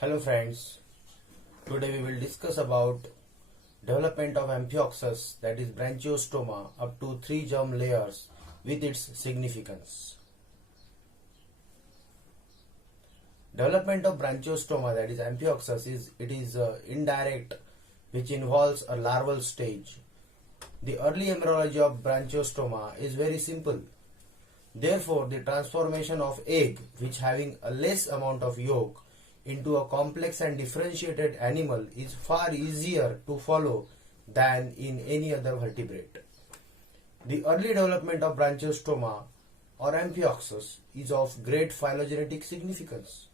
Hello friends, today we will discuss about development of Amphioxus, that is branchiostoma, up to 3 germ layers with its significance. Development of branchiostoma, that is Amphioxus, is indirect, which involves a larval stage. The early embryology of branchiostoma is very simple. Therefore, the transformation of egg, which having a less amount of yolk, into a complex and differentiated animal is far easier to follow than in any other vertebrate. The early development of branchiostoma or Amphioxus is of great phylogenetic significance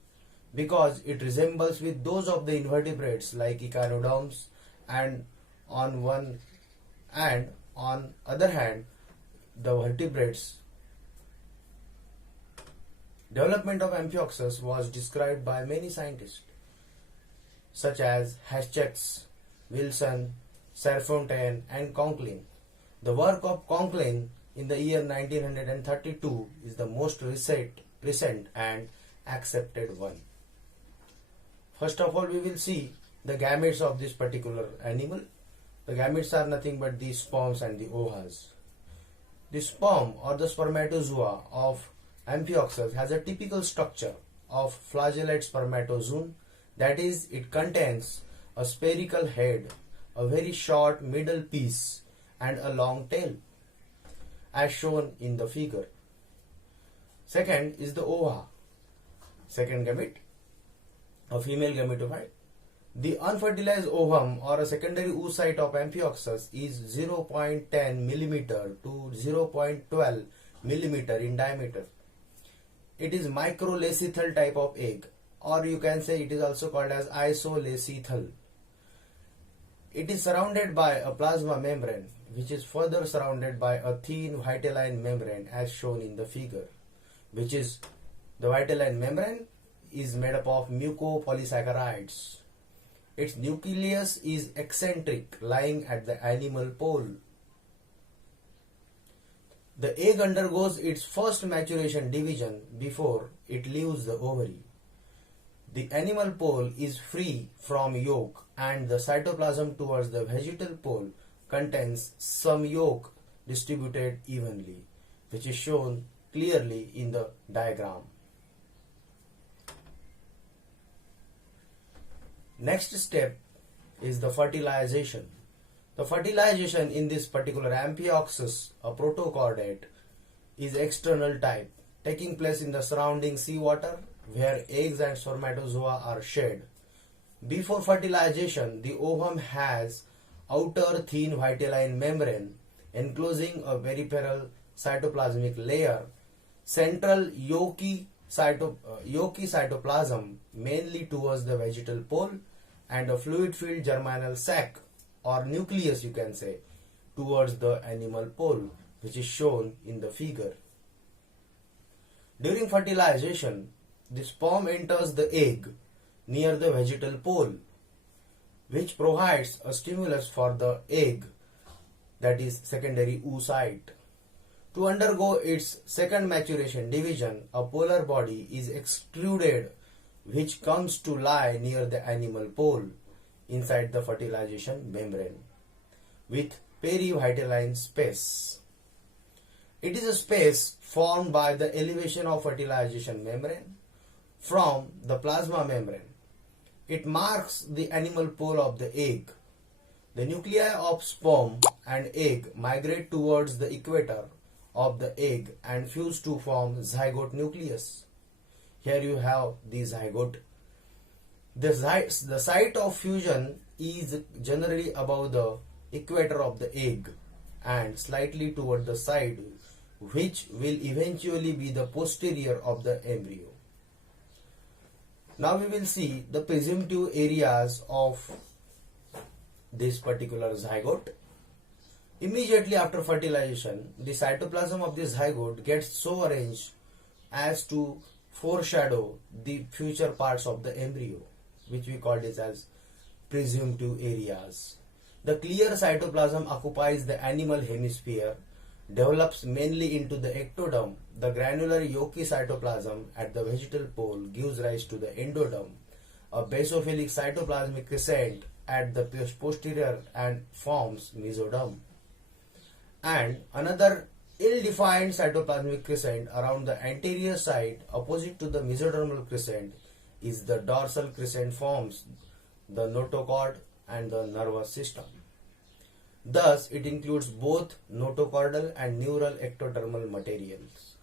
because it resembles with those of the invertebrates like echinoderms, and on other hand the vertebrates. Development of Amphioxus was described by many scientists such as Haschetz, Wilson, Serfontein and Conklin. The work of Conklin in the year 1932 is the most recent and accepted one. First of all, we will see the gametes of this particular animal. The gametes are nothing but the sperms and the ovas. The sperm or the spermatozoa of Amphioxus has a typical structure of flagellate spermatozoon, that is, it contains a spherical head, a very short middle piece and a long tail, as shown in the figure. Second is the ova, second gamete, a female gametophyte. The unfertilized ovum or a secondary oocyte of Amphioxus is 0.10 mm to 0.12 mm in diameter. It is microlacethal type of egg, or you can say it is also called as isolacethal. It is surrounded by a plasma membrane, which is further surrounded by a thin vitelline membrane as shown in the figure, which is the vitelline membrane is made up of mucopolysaccharides. Its nucleus is eccentric, lying at the animal pole. The egg undergoes its first maturation division before it leaves the ovary. The animal pole is free from yolk and the cytoplasm towards the vegetal pole contains some yolk distributed evenly, which is shown clearly in the diagram. Next step is the fertilization. The fertilization in this particular Amphioxus, a protochordate, is external type, taking place in the surrounding seawater where eggs and spermatozoa are shed. Before fertilization, the ovum has outer thin vitelline membrane enclosing a peripheral cytoplasmic layer, central yolky cytoplasm mainly towards the vegetal pole, and a fluid-filled germinal sac or nucleus, you can say, towards the animal pole, which is shown in the figure. During fertilization, the sperm enters the egg near the vegetal pole, which provides a stimulus for the egg, that is secondary oocyte. To undergo its second maturation division, a polar body is extruded, which comes to lie near the animal pole inside the fertilization membrane with perivitelline space. It is a space formed by the elevation of fertilization membrane from the plasma membrane. It marks the animal pole of the egg. The nuclei of sperm and egg migrate towards the equator of the egg and fuse to form zygote nucleus. Here you have the zygote. The site of fusion is generally above the equator of the egg and slightly toward the side, which will eventually be the posterior of the embryo. Now we will see the presumptive areas of this particular zygote. Immediately after fertilization, the cytoplasm of the zygote gets so arranged as to foreshadow the future parts of the embryo, which we call this as presumptive areas. The clear cytoplasm occupies the animal hemisphere, develops mainly into the ectoderm. The granular yolky cytoplasm at the vegetal pole gives rise to the endoderm, a basophilic cytoplasmic crescent at the posterior and forms mesoderm. And another ill-defined cytoplasmic crescent around the anterior side opposite to the mesodermal crescent is the dorsal crescent forms the notochord and the nervous system. Thus, it includes both notochordal and neural ectodermal materials.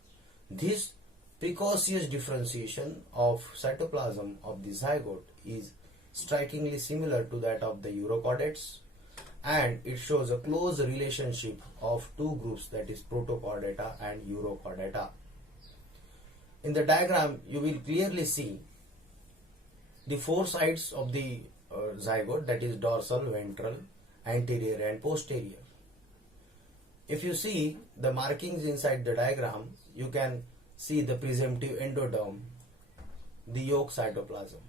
This precocious differentiation of cytoplasm of the zygote is strikingly similar to that of the urochordates, and it shows a close relationship of two groups, that is protochordata and urochordata. In the diagram, you will clearly see the four sides of the zygote, that is dorsal, ventral, anterior and posterior. If you see the markings inside the diagram, you can see the presumptive endoderm, the yolk cytoplasm,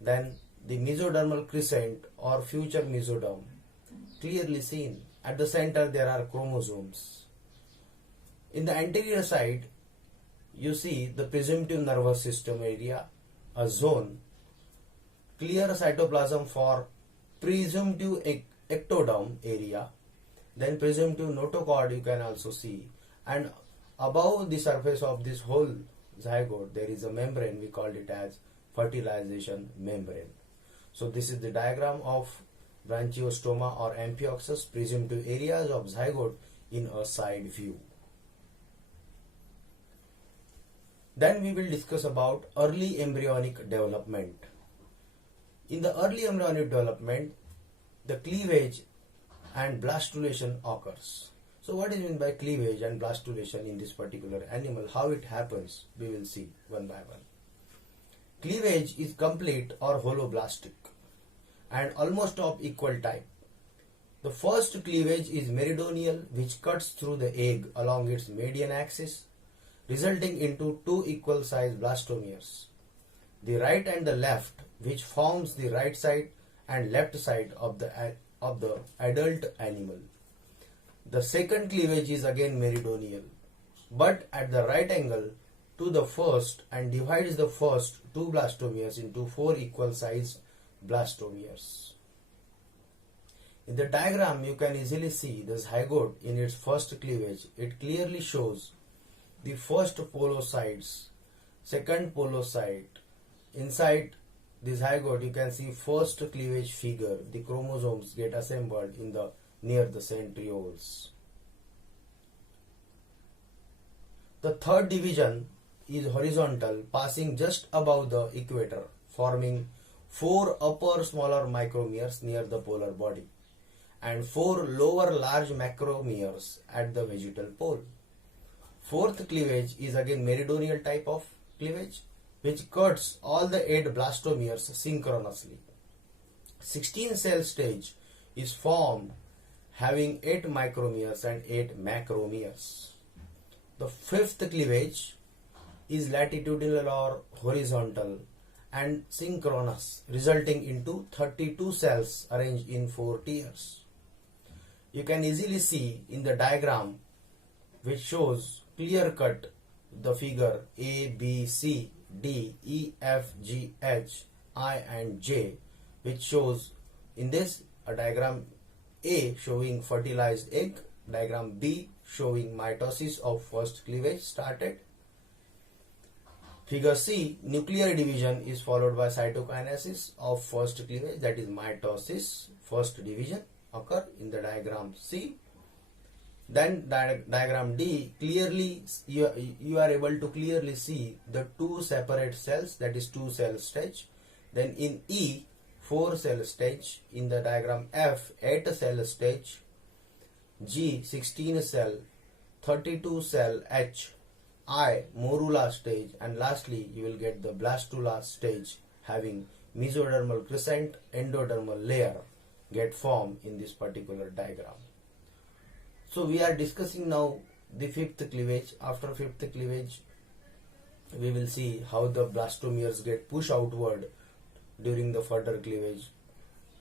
then the mesodermal crescent or future mesoderm, clearly seen. At the center there are chromosomes. In the anterior side, you see the presumptive nervous system area, a zone, clear cytoplasm for presumptive ectoderm area, then presumptive notochord you can also see, and above the surface of this whole zygote there is a membrane, we called it as fertilization membrane. So this is the diagram of branchiostoma or amphioxus, presumptive areas of zygote in a side view. Then we will discuss about early embryonic development. In the early embryonic development, the cleavage and blastulation occurs. So what is meant by cleavage and blastulation in this particular animal? How it happens, we will see one by one. Cleavage is complete or holoblastic and almost of equal type. The first cleavage is meridonial, which cuts through the egg along its median axis, resulting into two equal sized blastomeres, the right and the left, which forms the right side and left side of the adult animal. The second cleavage is again meridonial, but at the right angle to the first, and divides the first two blastomeres into four equal sized blastomeres. In the diagram, you can easily see the zygote in its first cleavage. It clearly shows the first polocytes, second polocyte. Inside the zygote, you can see first cleavage figure. The chromosomes get assembled in the near the centrioles. The third division is horizontal, passing just above the equator, forming four upper smaller micromeres near the polar body and four lower large macromeres at the vegetal pole. Fourth cleavage is again meridonial type of cleavage, which cuts all the 8 blastomeres synchronously. 16 cell stage is formed having 8 micromeres and 8 macromeres. The fifth cleavage is latitudinal or horizontal and synchronous, resulting into 32 cells arranged in 4 tiers. You can easily see in the diagram, which shows clear cut the figure A, B, C, D, E, F, G, H, I and J, which shows in this a diagram A showing fertilized egg, diagram B showing mitosis of first cleavage started. Figure C, nuclear division is followed by cytokinesis of first cleavage, that is mitosis, first division occur in the diagram C. Then diagram D, clearly you are able to clearly see the 2 separate cells, that is 2 cell stage. Then in E, 4 cell stage. In the diagram F, 8 cell stage. G, 16 cell. 32 cell. H, I, morula stage. And lastly you will get the blastula stage having mesodermal crescent, endodermal layer get formed in this particular diagram. So we are discussing now the fifth cleavage. After fifth cleavage, we will see how the blastomeres get pushed outward during the further cleavage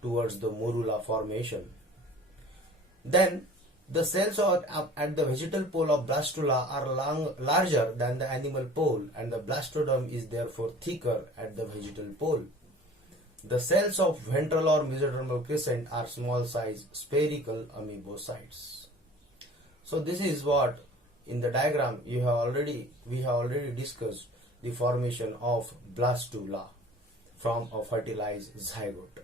towards the morula formation. Then the cells at the vegetal pole of blastula are larger than the animal pole, and the blastoderm is therefore thicker at the vegetal pole. The cells of ventral or mesodermal crescent are small size spherical amoebocytes. So this is what in the diagram we have already discussed the formation of blastula from a fertilized zygote.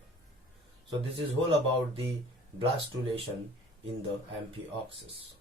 So this is all about the blastulation in the Amphioxus.